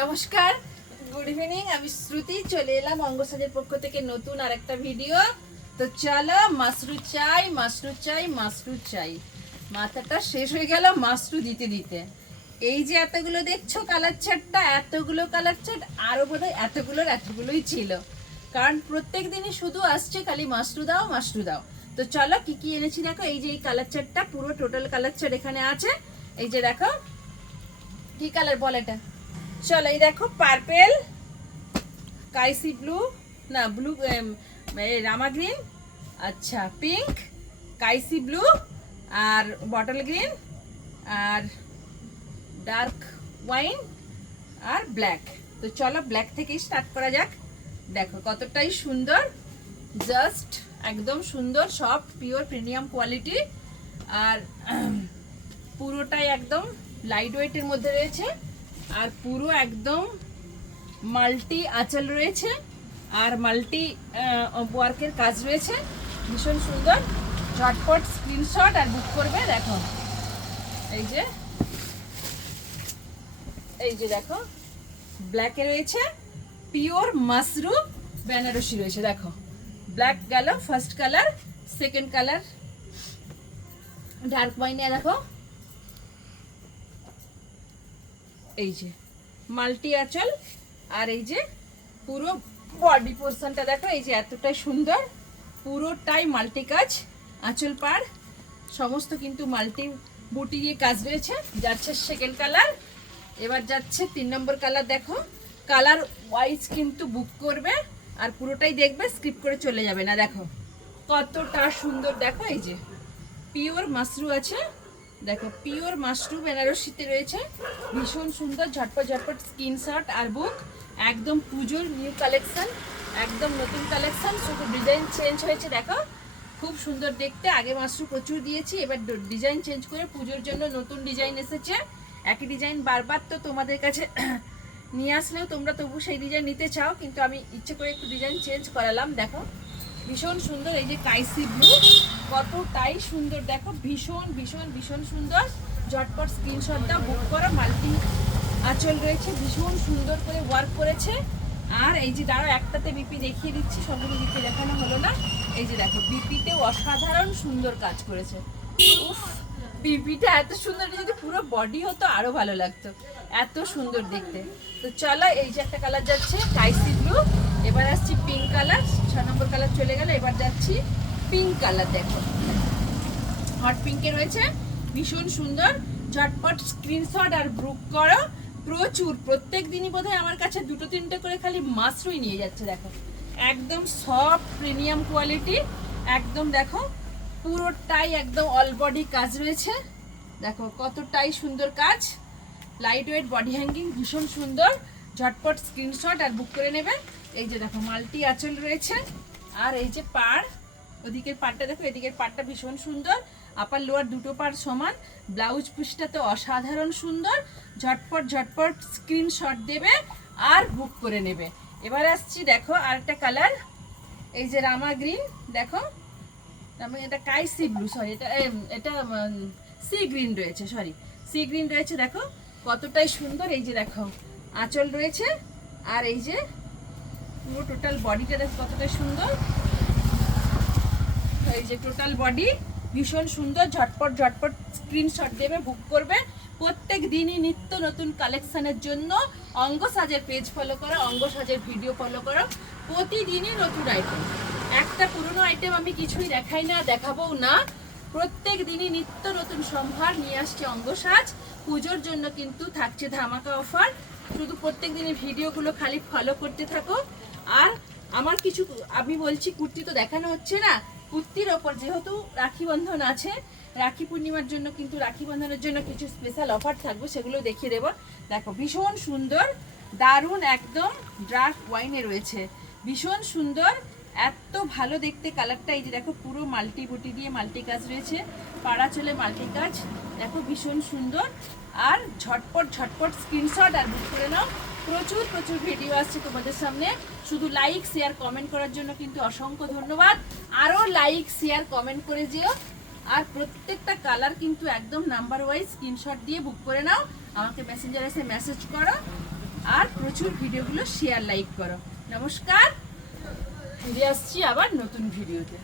নমস্কার, good evening. আমি শ্রুতি চলে এলাম অঙ্গসাজের পক্ষ থেকে নতুন আরেকটা ভিডিও। তো চলো, মাশরু চাই মাশরু চাই মাশরু চাই, মাথাটা শেষ হয়ে গেল মাশরু দিতে দিতে। এই যে এতগুলো দেখছো কালার চার্টটা, এতগুলো কালার চার্ট, আরো বোধহয় এতগুলোই ছিল, কারণ প্রত্যেক দিনই শুধু আসছে খালি মাশরু দাও মাশরু দাও। তো চলো কি কি এনেছি দেখো। এই যে এই কালার চার্টটা, পুরো টোটাল কালার চার্ট এখানে আছে। এই যে দেখো কি কালার বল এটা। চলো এই দেখো, পার্পেল, কাইসি ব্লু, না ব্লু, রামা গ্রিন, আচ্ছা পিঙ্ক, কাইসি ব্লু, আর বটল গ্রিন, আর ডার্ক ওয়াইন, আর ব্ল্যাক। তো চলো ব্ল্যাক থেকেই স্টার্ট করা যাক। দেখো কতটাই সুন্দর, জাস্ট একদম সুন্দর, সফট পিওর প্রিমিয়াম কোয়ালিটি, আর পুরোটাই একদম লাইট ওয়েটের মধ্যে রয়েছে, আর পুরো একদম মাল্টি আঁচল রয়েছে, আর মাল্টি ওয়ার্কের কাজ রয়েছে, ভীষণ সুন্দর। ঝটপট স্ক্রিনশট আর বুক করবে। দেখো এই যে দেখো ব্ল্যাকে রয়েছে, পিওর মাশরু বেনারসি রয়েছে। দেখো ব্ল্যাক গেল first colour, second colour dark ওয়াইনে দেখো এই যে মাল্টি আঁচল, আর এই যে পুরো বডি পোর্শনটা দেখো, এই যে এতটাই সুন্দর, পুরোটাই মাল্টি কাজ, আঁচল পাড় সমস্ত কিন্তু মাল্টি বুটি দিয়ে কাজ রয়েছে। যাচ্ছে সেকেন্ড কালার, এবার যাচ্ছে 3 নম্বর কালার। দেখো কালার ওয়াইজ কিন্তু বুক করবে, আর পুরোটাই দেখবে, স্কিপ করে চলে যাবে না। দেখো কতটা সুন্দর, দেখো এই যে পিওর মাশরু আছে, দেখো পিওর মাশরু বেনারসিতে রয়েছে, ভীষণ সুন্দর। ঝটপট ঝটপট স্ক্রিনশট আর বুক। একদম পুজোর নিউ কালেকশন, একদম নতুন কালেকশন, শুধু ডিজাইন চেঞ্জ হয়েছে। দেখো খুব সুন্দর দেখতে, আগে মাশরু প্রচুর দিয়েছি, এবার ডিজাইন চেঞ্জ করে পুজোর জন্য নতুন ডিজাইন এসেছে। একই ডিজাইন বারবার তো তোমাদের কাছে নিয়ে আসলেও তোমরা তবু সেই ডিজাইন নিতে চাও, কিন্তু আমি ইচ্ছে করে একটু ডিজাইন চেঞ্জ করালাম। দেখো ভীষণ সুন্দর, এই যে কাইসি ব্লু, কতটাই সুন্দর, দেখো ভীষণ ভীষণ ভীষণ সুন্দর। ঝটপট স্ক্রিনশট দাও, বুক করো। মাল্টি আঁচল রয়েছে, ভীষণ সুন্দর করে ওয়ার্ক করেছে। আর এই যে দাঁড়াও একটাতে বিপি দেখিয়ে দিচ্ছি, সবগুলো বিপি দেখানো হলো না। এই যে দেখো বিপিতেও অসাধারণ সুন্দর কাজ করেছে। উফ, বিপিটা এত সুন্দর, যদি পুরো বডি হতো আরো ভালো লাগতো, এত সুন্দর দেখতে। তো চলো এই যে একটা কালার যাচ্ছে কাইসি ব্লু, এবার আসছি পিঙ্ক কালার, 6 নম্বর কালার চলে গেল, এবার যাচ্ছি পিঙ্ক কালার। দেখো হট পিঙ্কে রয়েছে, ভীষণ সুন্দর। ঝটপট স্ক্রিনশট আর বুক করো। প্রচুর, প্রত্যেক দিনই বোধহয় আমার কাছে 2-3টে করে খালি মাশরুই নিয়ে যাচ্ছে। দেখো একদম সফট প্রিমিয়াম কোয়ালিটি, একদম দেখো পুরোটাই একদম অল বডি কাজ রয়েছে। দেখো কতটাই সুন্দর কাজ, লাইট ওয়েট বডি হ্যাঙ্গিং, ভীষণ সুন্দর। ঝটপট স্ক্রিনশট আর বুক করে নেবে। এই যে দেখো মাল্টি আঁচল রয়েছে, আর এই যে পাড়, ওদিকের পাড়টা দেখো, এদিকের পাড়টা ভীষণ সুন্দর, আপার লোয়ার দুটো পাড় সমান। ব্লাউজ পিসটা তো অসাধারণ সুন্দর। ঝটপট ঝটপট স্ক্রিনশট দেবে আর বুক করে নেবে। এবার আসছি দেখো আরেকটা কালার, এই যে রামা গ্রিন, দেখো এটা কাইসি ব্লু, সরি এটা সি গ্রিন রয়েছে, সরি সি গ্রিন রয়েছে। দেখো কতটাই সুন্দর, এই যে দেখো আঁচল রয়েছে, আর এই যে পুরো টোটাল বডিটা দেখো কতটাই সুন্দর, এই যে টোটাল বডি ভীষণ সুন্দর। ঝটপট ঝটপট স্ক্রিনশট দেবে, বুক করবে। প্রত্যেক দিনই নিত্য নতুন কালেকশনের জন্য অঙ্গসাজের পেজ ফলো করো, অঙ্গসাজের ভিডিও ফলো করো, প্রতিদিনই নতুন আইটেম। একটা পুরনো আইটেম আমি কিছুই দেখাই না, দেখাবো না। প্রত্যেক দিনই নিত্য নতুন সম্ভার নিয়ে আসছে অঙ্গসাজ। পুজোর জন্য কিন্তু থাকছে ধামাকা অফার। শুধু প্রত্যেক দিনই ভিডিওগুলো খালি ফলো করতে থাকো। আর আমার কিছু, আমি বলছি কুর্তি তো দেখানো হচ্ছে না, কুর্তির ওপর যেহেতু রাখি বন্ধন আছে, রাখি পূর্ণিমার জন্য কিন্তু রাখি বন্ধনের জন্য কিছু স্পেশাল অফার থাকবে, সেগুলো দেখিয়ে দেবো। দেখো ভীষণ সুন্দর, দারুণ, একদম ডার্ক ওয়াইনে রয়েছে, ভীষণ সুন্দর, এত ভালো দেখতে কালারটা। এই যে দেখো পুরো মাল্টি বুটি দিয়ে মাল্টি কাজ রয়েছে, পাড়া চলে মাল্টি কাজ, দেখো ভীষণ সুন্দর। আর ঝটপট ঝটপট স্ক্রিনশট আর বুক করে নাও। প্রচুর প্রচুর ভিডিও আসছে তোমাদের সামনে, শুধু লাইক শেয়ার কমেন্ট করার জন্য কিন্তু অসংখ্য ধন্যবাদ। আরও লাইক শেয়ার কমেন্ট করে যেও। আর প্রত্যেকটা কালার কিন্তু একদম নাম্বার ওয়াইজ স্ক্রিনশট দিয়ে বুক করে নাও, আমাকে মেসেঞ্জারে এসে মেসেজ করো। আর প্রচুর ভিডিওগুলো শেয়ার লাইক করো। নমস্কার, ফিরে আসছি আবার নতুন ভিডিওতে।